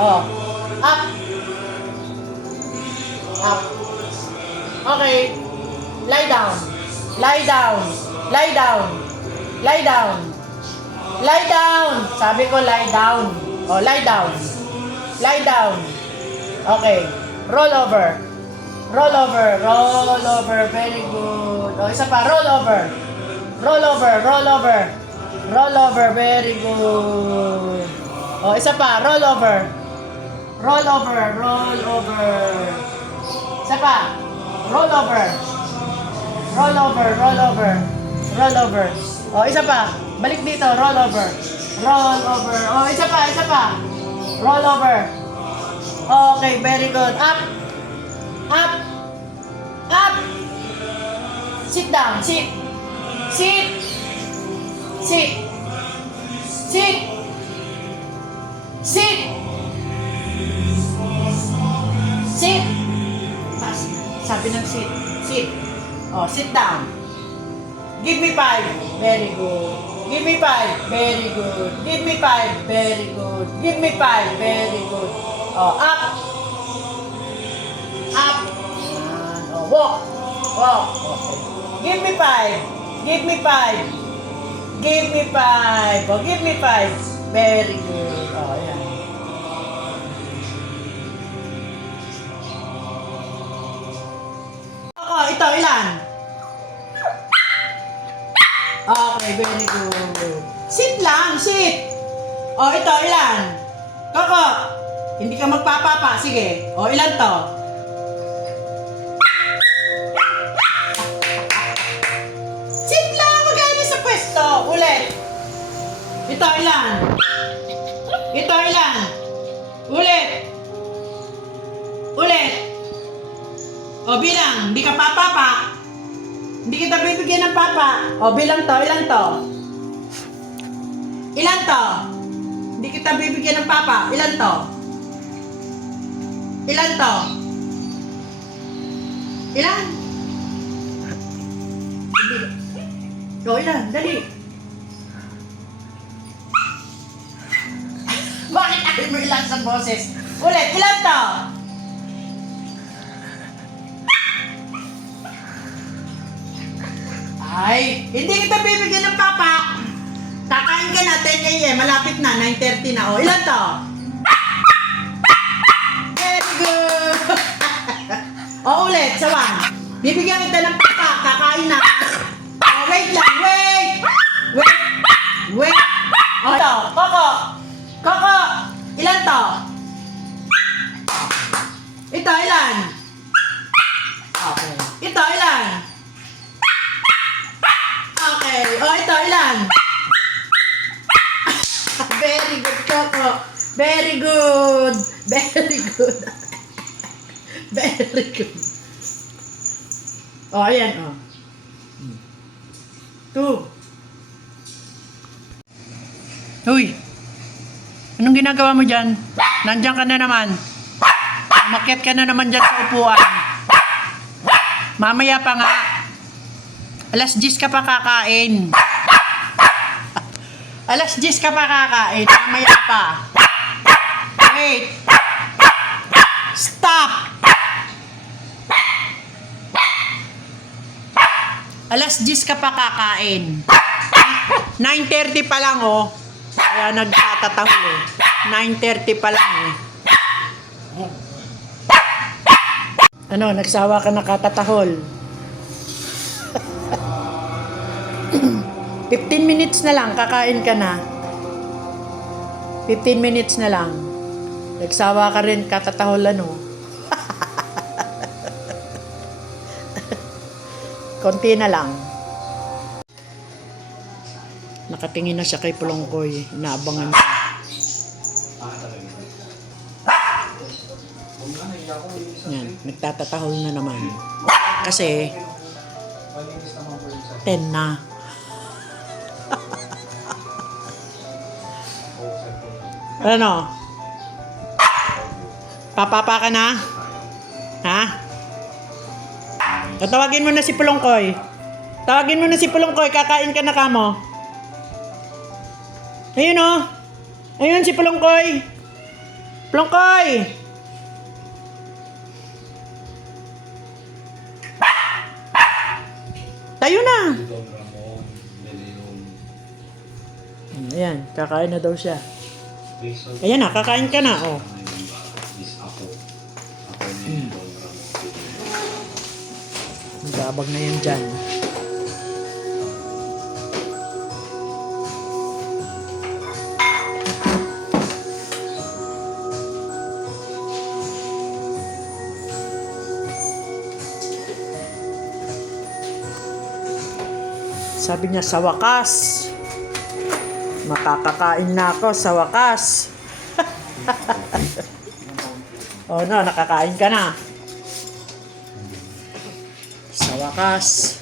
Oh. Up. Up. Okay. Lie down. Lie down. Lie down. Lie down. Lie down. Sabi ko lie down. Oh, lie down. Lie down. Okay. Roll over. Roll over. Roll over. Very good. Oh, isa pa. Roll over. Roll over. Roll over. Roll over. Very good. Oh, isa pa. Roll over. Roll over. Roll over. Isa pa. Roll over. Roll over. Roll over. Roll over. Oh, isa pa. Balik dito. Roll over. Roll over. Oh, isa pa. Isa pa. Roll over. Okay, very good. Up. Up. Up. Sit down. Sit. Sit. Sit. Sit. Sit. Sit. Sabi ng sit. Sit. Oh, sit down. Give me 5. Very good. Give me 5. Very good. Give me 5. Very good. Give me 5. Very good. Oh, up. Up. Oh, walk. Walk. Okay. Give me 5. Give me 5. Give me 5. Oh, give me 5. Very good. Oh, yeah. Oh, ito, ilan? Okay, very good. Sit lang, sit. Oh, ito, ilan? Koko, hindi ka magpapapa. Sige. Oh, ilan to? Sit lang, magkano sa pwesto. Ulit. Ito, ilan? Ito, ilan? Ulit. Ulit. O, bilang. Hindi ka papapa. Hindi kita bibigyan ng papa. O, bilang to. Ilan to? Ilan to? Hindi kita bibigyan ng papa. Ilan to? Ilan to? Ilan? O, ilan? Dali. Bakit ayaw mo ilan sa boses? Ulit, ilan to? Ay, hindi kita bibigyan ng papa. Kakain ka na, 10 a.m. Malapit na, 9:30 na. O, ilan to? Very good. O, ulit, sawan. Bibigyan kita ng papa. Kakain na. O, wait lang, wait. Wait. Wait. O, ito, Koko. Koko, ilan to? Ito, ilan? Okay. Ito, ilan? Okay. Oh, ito, ilan? Very good, Coco. Very good. Very good. Very good. Oh, ayan, oh. 2. Uy. Anong ginagawa mo dyan? Nandiyan ka na naman. Umakyat ka na naman dyan sa upuan. Mamaya pa nga. Alas 10 ka pa kakain. Alas 10 ka pa kakain. Mamaya pa. Wait. Stop. Alas 10 ka pa kakain. 9:30 pa lang, oh. Kaya nagtatatahol, eh. 9:30 pa lang, eh. Ano, nagsawa ka na katatahol? 15 minutes na lang, kakain ka na. 15 minutes na lang. Nagsawa ka rin, katatahol, ano. Konti na lang. Nakatingin na siya kay Pulongkoy. Inaabangan niya. Yan, nagtatatahol na naman. Kasi 10 na. Ano? Papapa ka na? Ha? Tawagin mo na si Pulongkoy. Tawagin mo na si Pulongkoy. Kakain ka na kamo. Ayun, oh. Ayun si Pulongkoy. Plongkoy! Tayo na! Don Ramon de Leon. Ayan, kakain na daw siya. Jason. Ayan na, kakain ka na. Oh. Is ako. Ako ni Don Ramon de Leon. Magabag na yan dyan. Sabi niya, sa wakas. Makakakain na ako sa wakas. Oh no, nakakain ka na. Sa wakas.